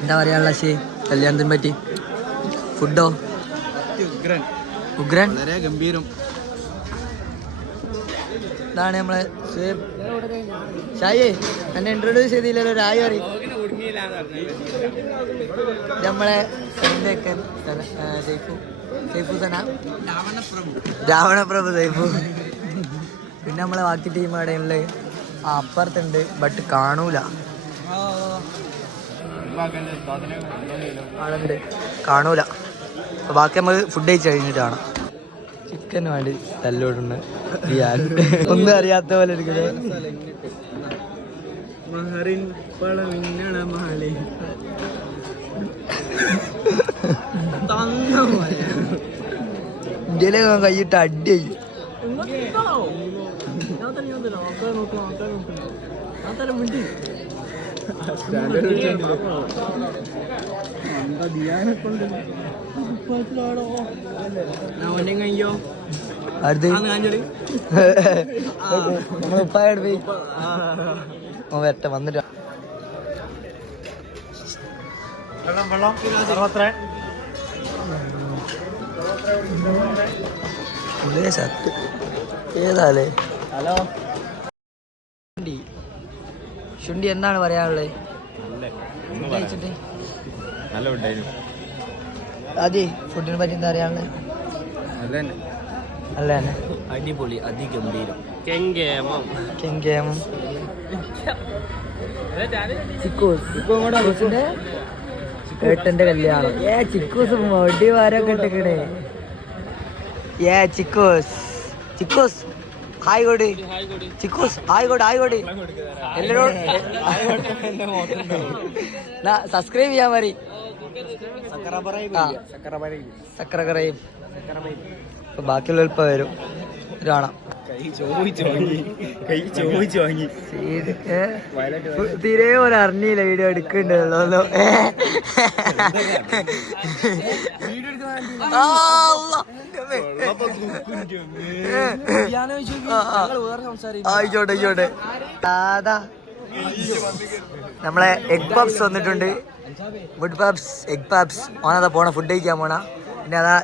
എന്താ പറയാനുള്ള കല്യാണത്തിനെ പറ്റി? ഫുഡോ? ഉഗ്രൻ വളരെ ഗംഭീരം. ഇതാണ് നമ്മളെ ഷായേ എന്നെ ഇൻട്രൊഡ്യൂസ് ചെയ്തില്ലല്ലോ. രായി അറിയും നമ്മളെ രാവണപ്രഭു സൈഫു. പിന്നെ നമ്മളെ ബാക്കി ടീം അവിടെയുള്ള അപ്പുറത്തുണ്ട്, ബട്ട് കാണൂല. ആളുണ്ട്, കാണൂല. അപ്പൊ ബാക്കി നമുക്ക് ഫുഡ് കഴിച്ച് കഴിഞ്ഞിട്ട് കാണാം. ചിക്കന് വേണ്ടി തല്ലോടുന്ന ഒന്നും അറിയാത്ത പോലെ ഇരിക്കുന്നത്. ഇന്ത്യയിലെ കൈയിട്ട് അടി ചെയ്യും. നമ്മളുപ്പായോട് പോയി വരട്ടെ വന്നിട്ട് ഏതാലേ. ഹലോ ശുണ്ടി, എന്താണ് പറയാനുള്ളത്? അതെ, ഫുഡിനെ പറ്റി എന്താ പറയാനുള്ളത്? അല്ല തന്നെ അടിപൊളി, അതിഗംഭീരം. ചിക്കൂസിന്റെ ഏട്ടന്റെ കല്യാണം. ചിക്കൂസ് മടി വാരൊക്കെ ഇട്ടേ. ചിക്കൂസ് ഹായ് കോടി. ചിക്കൂസ് ഹായ് കോടി. എല്ലാരോടും സബ്സ്ക്രൈബ് ചെയ്യാൻ മതി. സക്കറയും ബാക്കിയുള്ള എളുപ്പം വരും. കാണാം. തീരെ പോലെ അറിഞ്ഞില്ല വീഡിയോ എടുക്കണ്ടല്ലോ. ആയിക്കോട്ടെ. അതാ നമ്മളെ എഗ് പപ്സ് വന്നിട്ടുണ്ട്. Wood puffs, egg puffs. ഓനതാ പോണ ഫുഡ് കഴിക്കാൻ പോണ. പിന്നെ അതാ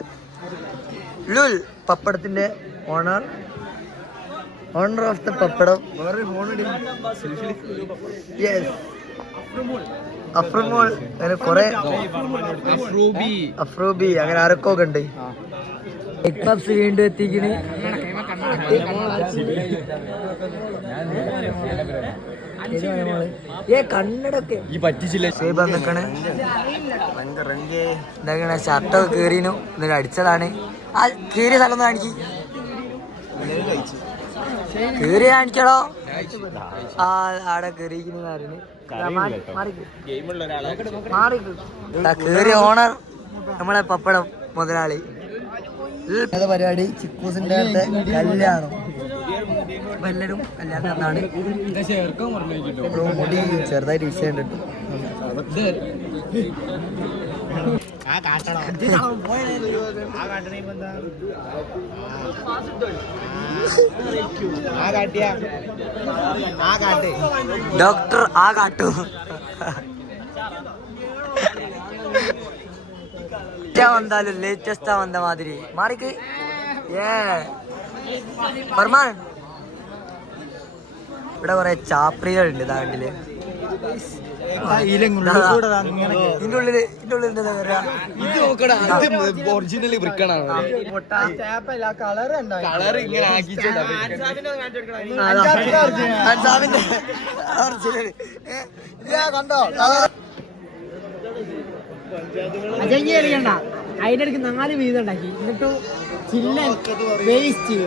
ലുൽ പപ്പടത്തിന്റെ ഓണർ ഓഫ് ദ പപ്പടം. അഫ്രമോൾ, അങ്ങനെ കൊറേ അഫ്രൂബി, അങ്ങനെ ആരൊക്കെ ഉണ്ട്. എഗ് പപ്സ് വീണ്ടും എത്തിക്കണ്. കണ്ണടൊക്കെ ഷർട്ടൊക്കെ കീറിനു. എന്നിട്ട് അടിച്ചതാണ്. ആ കീറിയ സ്ഥലം ഒന്ന് കാണിക്ക്. കീറി കാണിക്കടോ. ആ ആടെ കീറിയിരിക്കുന്ന കീറിയ ഓണർ നമ്മളെ പപ്പടം മുതലാളി. പരിപാടി ചിക്കൂസിന്റെ കല്യാണം. അപ്പൊ എല്ലാരും കല്യാണം എന്നാണ്. മുടി ചെറുതായിട്ട് വിഷയം കിട്ടും. ഡോക്ടർ ആ കാട്ടു. വന്നാലും ലേറ്റസ്റ്റാ വന്ന മാതിരി മാറിക്ക്. ഫർമാൻ, ഇവിടെ കൊറേ ചാപ്രികളുണ്ട്. ഇതാണ്ടില് ഒറിജിനൽ ബ്രിക്കാണ്. അജഞ്ഞറിയണ്ട. അതിനിടയ്ക്ക് 4 വീതം ഉണ്ടാക്കി. എന്നിട്ട് ചില്ലൻ വേസ്റ്റ്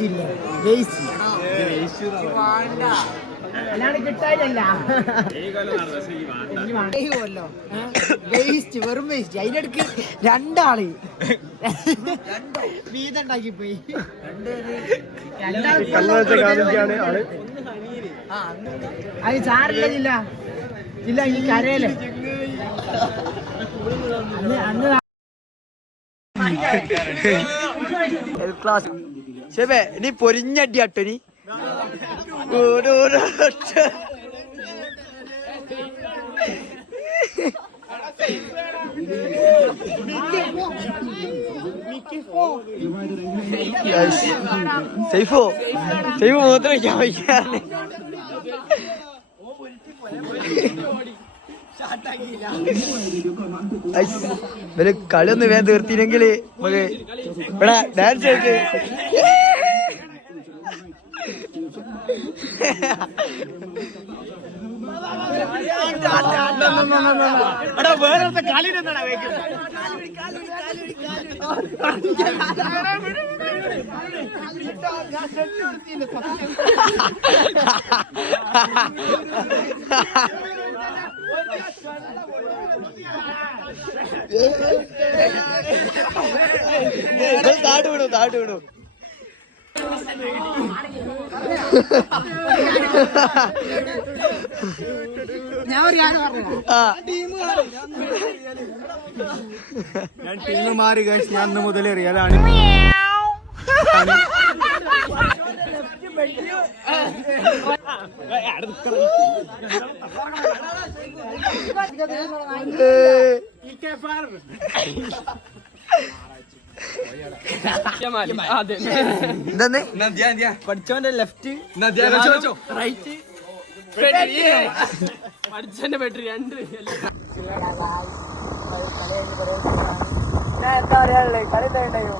ചില്ല വേസ്റ്റ് അല്ലാണ്ട് കിട്ടാനില്ല. വേസ്റ്റ്, വെറും വേസ്റ്റ്. അതിനിടയ്ക്ക് 2 ആള് വീതം ഉണ്ടാക്കി പോയി. അത് സാറില്ല ജില്ല ഈ കരയില് ക്ലാസ്. ശരി, നീ പൊരിഞ്ഞടിയാട്ടോ. നീ സൈഫോ സൈഫോ മൂത്രം വയ്ക്കാൻ വയ്ക്കാറ്. ഇവര് കളിയൊന്നും വേഗം തീർത്തില്ലെങ്കിൽ നമുക്ക് ഇവിടെ ഡാൻസ് കളിക്ക്. വേറെ കളിയിലെന്താണ് താട്ട് വിടൂ താട്ട് വിടൂ. ഞാൻ ഒരു കാര്യം പറഞ്ഞു. ഞാൻ ടീം മാറി ഗൈസ്. ഞാൻ അന്ന് മുതൽ അറിയാതാണ്. പഠിച്ചോന്റെ ലെഫ്റ്റ് റൈറ്റ് പഠിച്ചോന്റെ ബെറ്റർ രണ്ട്. എന്താ പറയാനുള്ളത്? കളി എന്താ ഉണ്ടായോ?